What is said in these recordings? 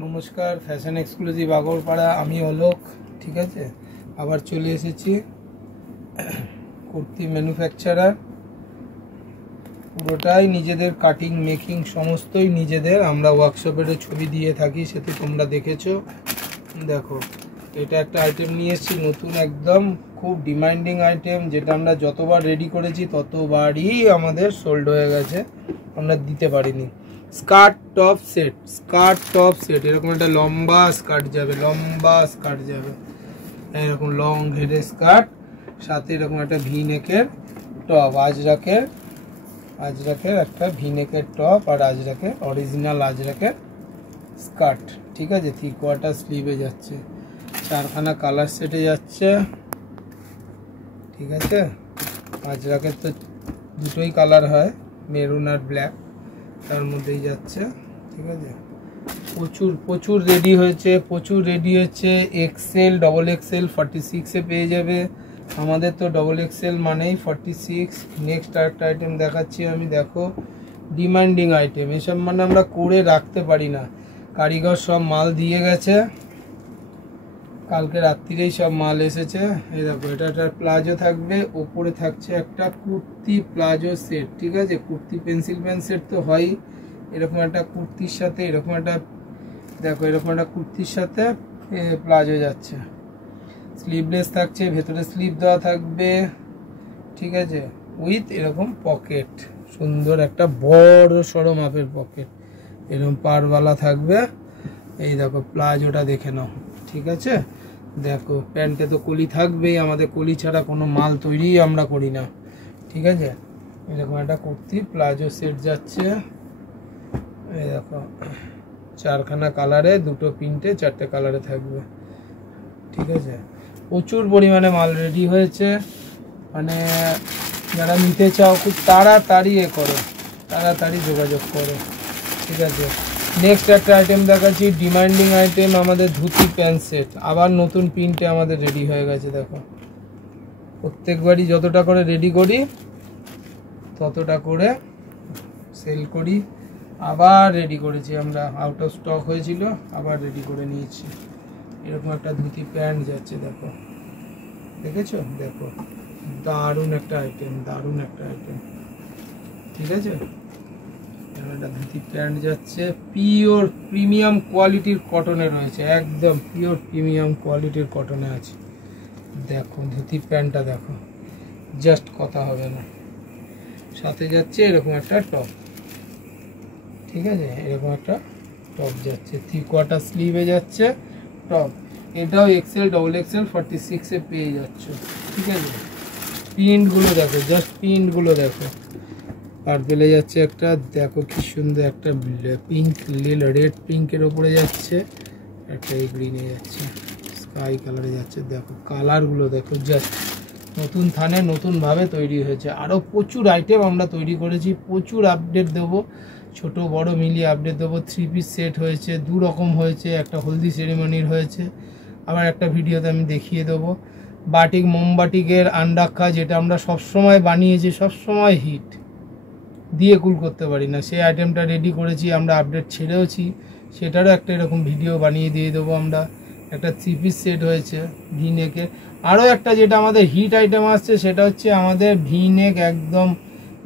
নমস্কার, fashion exclusive Agarpara, আমি অলোক। ঠিক আছে, আবার চলে এসেছি। কুর্তি ম্যানুফ্যাকচারার, পুরোটাই নিজেদের, কাটিং মেকিং সমস্তই নিজেদের। আমরা ওয়ার্কশপের ছবি দিয়ে থাকি, সে তো তোমরা দেখেছো। দেখো, এটা একটা আইটেম নিয়ে এসেছি নতুন, একদম খুব ডিমান্ডিং আইটেম, যেটা আমরা যতবার রেডি করেছি ততবারই আমাদের সোল্ড হয়ে গেছে, আমরা দিতে পারিনি। Skirt top set, skirt top set, এরকম একটা লম্বা স্কার্ট যাবে, লম্বা স্কার্ট যাবে, এরকম লং হেডের স্কার্ট, সাথে এরকম একটা ভি নেকের টপ, আজরাকের একটা ভি নেকের টপ, আর আজরাকের অরিজিনাল আজরাকের স্কার্ট। ঠিক আছে, 3/4 স্লিভে যাচ্ছে, 4খানা কালার সেটে যাচ্ছে। ঠিক আছে, আজরাকের তো দুটোই কালার হয়, মেরুন আর ব্ল্যাক, তার মধ্যেই যাচ্ছে। ঠিক আছে, প্রচুর রেডি হয়েছে, এক্সেল, ডবল এক্সেল, 46-এ পেয়ে যাবে। আমাদের তো ডবল এক্সেল মানেই 46। নেক্সট আরেকটা আইটেম দেখাচ্ছি আমি, দেখো, ডিমান্ডিং আইটেম, এসব মানে আমরা করে রাখতে পারি না। কারিগর সব মাল দিয়ে গেছে, কালকে রাত্রিরেই সব মাল এসেছে। এই দেখো, এটা একটা প্লাজো থাকবে, ওপরে থাকছে একটা কুর্তি প্লাজো সেট। ঠিক আছে, কুর্তি পেন্সিল প্যান্ট সেট তো হয়ই, এরকম একটা কুর্তির সাথে এরকম একটা, দেখো, এরকম একটা কুর্তির সাথে প্লাজো যাচ্ছে, স্লিভলেস থাকছে, ভেতরে স্লিভ দেওয়া থাকবে। ঠিক আছে, উইথ এরকম পকেট, সুন্দর একটা বড় সড়ো মাপের পকেট, এরকম পারওয়ালা থাকবে। এই দেখো, প্লাজোটা দেখে নাও। ঠিক আছে, দেখো, প্যান্টে তো কলি থাকবেই, আমাদের কলি ছাড়া কোনো মাল তৈরি আমরা করি না। ঠিক আছে, এরকম একটা কুর্তি প্লাজো সেট যাচ্ছে। এই দেখো, 4খানা কালারে, 2টো প্রিন্টে, 4টে কালারে থাকবে। ঠিক আছে, প্রচুর পরিমাণে মাল রেডি হয়েছে, মানে যারা নিতে চাও খুব তাড়াতাড়ি করো, তাড়াতাড়ি যোগাযোগ করো। ঠিক আছে, নেক্সট একটা আইটেম দেখাচ্ছি, ডিমান্ডিং আইটেম, আমাদের ধুতি প্যান্ট সেট, আবার নতুন প্রিন্টে আমাদের রেডি হয়ে গেছে। দেখো, প্রত্যেকবারই যতটা করে রেডি করি ততটা করে সেল করি। আবার রেডি করেছি আমরা, আউট অফ স্টক হয়েছিল, আবার রেডি করে নিয়েছি। এরকম একটা ধুতি প্যান্ট যাচ্ছে, দেখো, দেখেছো? দেখো, দারুণ একটা আইটেম। ঠিক আছে, একটা ধুতি প্যান্ট যাচ্ছে, পিওর প্রিমিয়াম কোয়ালিটির কটনে রয়েছে, একদম পিওর প্রিমিয়াম কোয়ালিটির কটনে আছে। দেখো, ধুতি প্যান্টটা দেখো, জাস্ট কথা হবে না। সাথে যাচ্ছে এরকম একটা টপ। ঠিক আছে, এরকম একটা টপ যাচ্ছে, 3/4 স্লিভে যাচ্ছে টপ। এটাও এক্সেল, ডবল এক্সেল, 46-এ পেয়ে যাচ্ছ। ঠিক আছে, প্রিন্টগুলো দেখো, জাস্ট প্রিন্টগুলো দেখো। আর পেলে যাচ্ছে একটা, দেখো কি সুন্দর একটা পিঙ্ক, রেড পিঙ্কের ওপরে যাচ্ছে, একটা এই গ্রিনে যাচ্ছে, স্কাই কালারে যাচ্ছে। দেখো কালারগুলো দেখো, জাস্ট নতুন থানে নতুনভাবে তৈরি হয়েছে। আরও প্রচুর আইটেম আমরা তৈরি করেছি, প্রচুর আপডেট দেবো, ছোট বড় মিলিয়ে আপডেট দেবো। 3 পিস সেট হয়েছে, 2 রকম হয়েছে, একটা হলদি সেরিমনির হয়েছে, আবার একটা ভিডিওতে আমি দেখিয়ে দেবো। বাটিক, মোমবাটিকের আন্ডাক্ষা, যেটা আমরা সবসময় বানিয়েছি, সবসময় হিট, দিয়ে কুল করতে পারি না, সেই আইটেমটা রেডি করেছি আমরা, আপডেট ছেড়েওছি, সেটারও একটা এরকম ভিডিও বানিয়ে দিয়ে দেবো আমরা। একটা 3 পিস সেট হয়েছে ভি নেকের। আরও একটা যেটা আমাদের হিট আইটেম আসছে, সেটা হচ্ছে আমাদের ভি নেক, একদম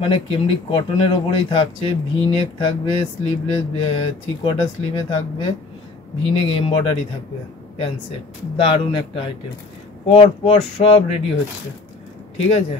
মানে কেমব্রিক কটনের ওপরেই থাকছে, ভি নেক থাকবে, স্লিভলেস, 3/4 স্লিভে থাকবে, ভি নেক এমব্রয়ডারি থাকবে, প্যান্ট সেট। দারুণ একটা আইটেম, পর সব রেডি হচ্ছে। ঠিক আছে।